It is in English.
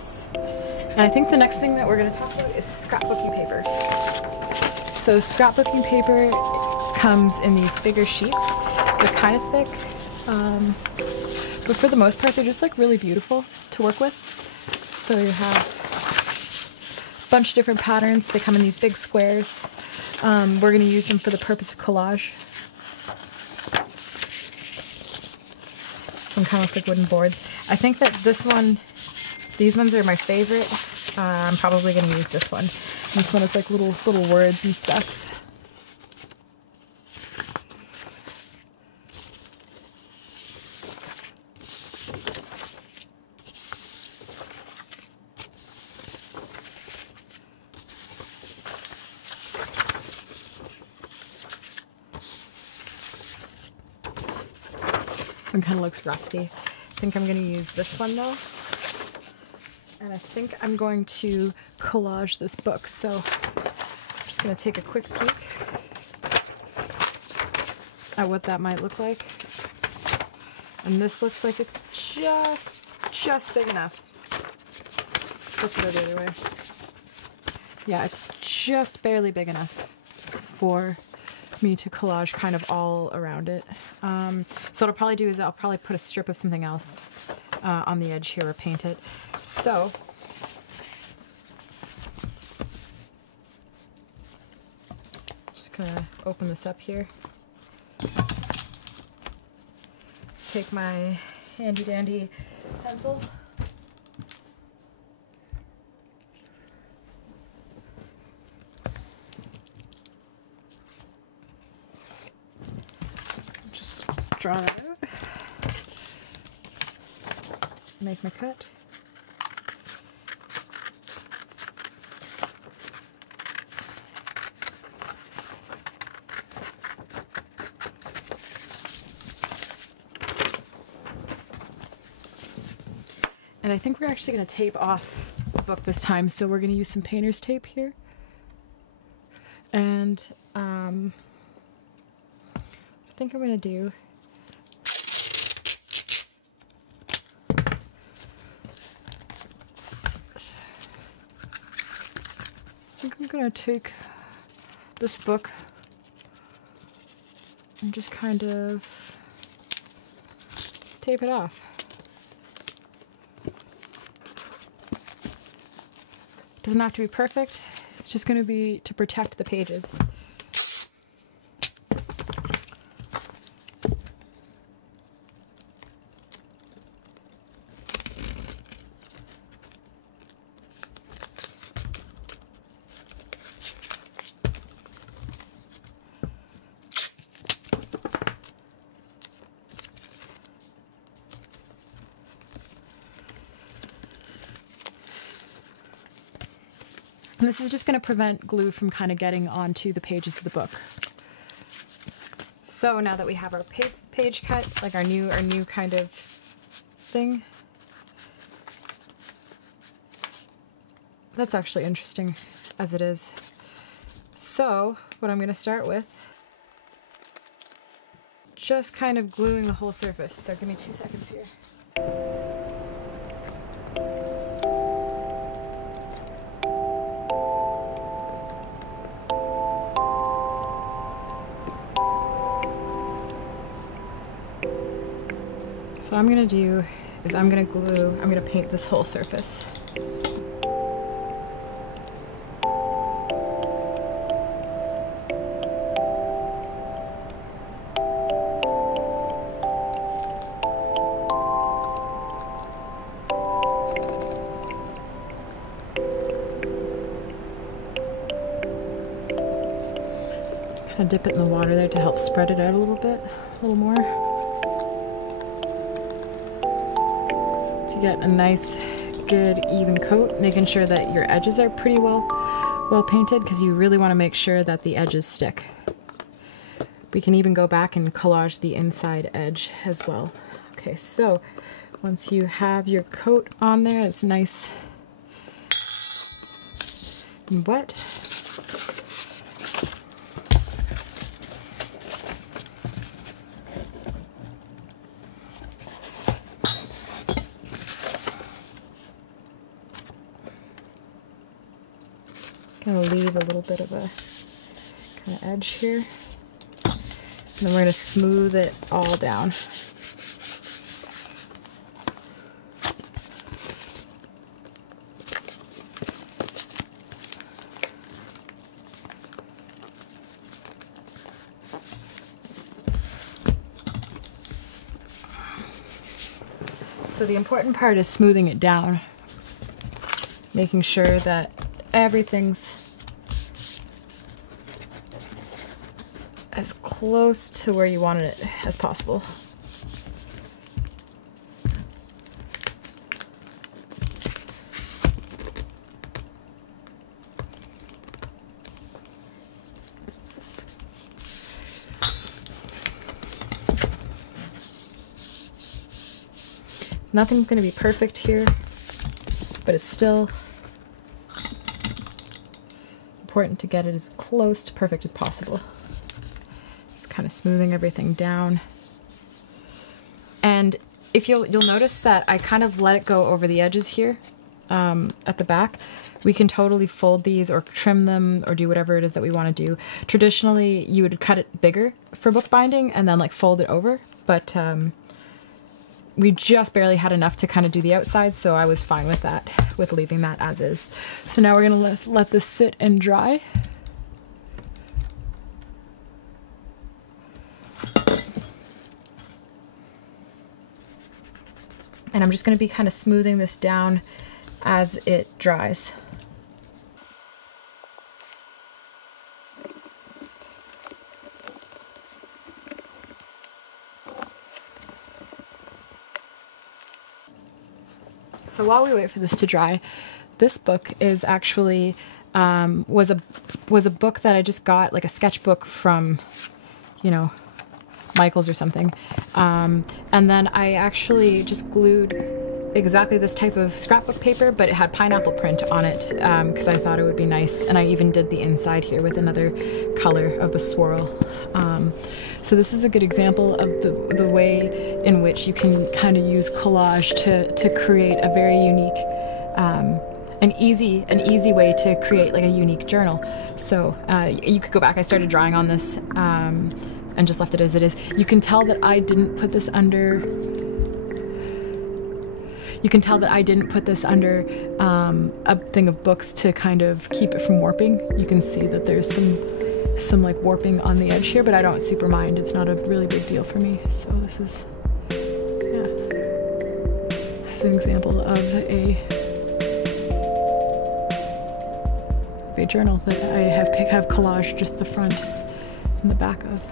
this. And I think the next thing that we're going to talk about is scrapbooking paper. So scrapbooking paper comes in these bigger sheets. They're kind of thick, but for the most part they're just like really beautiful to work with. So you have a bunch of different patterns. They come in these big squares. We're going to use them for the purpose of collage. Some kind of looks like wooden boards. I think that these ones are my favorite. I'm probably going to use this one. This one is like little words and stuff. This one kind of looks rusty. I think I'm going to use this one though. And I think I'm going to collage this book. So I'm just going to take a quick peek at what that might look like. And this looks like it's just big enough. Flip it the other way. Yeah, it's just barely big enough for me to collage kind of all around it. So what I'll probably do is I'll probably put a strip of something else on the edge here or paint it. So just gonna open this up here. Take my handy dandy pencil. Just draw that out. Make my cut. And I think we're actually going to tape off the book this time, so we're going to use some painter's tape here. And what I think I'm going to do I'm gonna take this book and just kind of tape it off. Doesn't have to be perfect, it's just gonna be to protect the pages. And this is just going to prevent glue from kind of getting onto the pages of the book. So now that we have our page cut, like our new kind of thing, that's actually interesting as it is. So what I'm going to start with, just kind of gluing the whole surface. So give me 2 seconds here. So what I'm going to do is I'm going to paint this whole surface. Kind of dip it in the water there to help spread it out a little bit, a little more. To get a nice, good, even coat, making sure that your edges are pretty well painted, because you really want to make sure that the edges stick. We can even go back and collage the inside edge as well. Okay, so once you have your coat on there, it's nice and wet. Gonna leave a little bit of a kind of edge here. And then we're gonna smooth it all down. So the important part is smoothing it down, making sure that everything's as close to where you wanted it as possible. Nothing's going to be perfect here, but it's still important to get it as close to perfect as possible. It's kind of smoothing everything down. And if you'll notice that I kind of let it go over the edges here at the back. We can totally fold these or trim them or do whatever it is that we want to do. Traditionally, you would cut it bigger for bookbinding and then like fold it over, but we just barely had enough to kind of do the outside, so I was fine with that, with leaving that as is. So now we're gonna let this sit and dry. And I'm just gonna be kind of smoothing this down as it dries. So while we wait for this to dry, this book is actually was a book that I just got, like a sketchbook from, you know, Michael's or something, and then I actually just glued exactly this type of scrapbook paper, but it had pineapple print on it because I thought it would be nice, and I even did the inside here with another color of a swirl. So this is a good example of the way in which you can kind of use collage to create a very unique, an easy way to create like a unique journal. So you could go back. I started drawing on this and just left it as it is. You can tell that I didn't put this under. You can tell that I didn't put this under a thing of books to kind of keep it from warping. You can see that there's some like warping on the edge here, but I don't super mind. It's not a really big deal for me. So this is, yeah, this is an example of a journal that I have collaged just the front and the back of.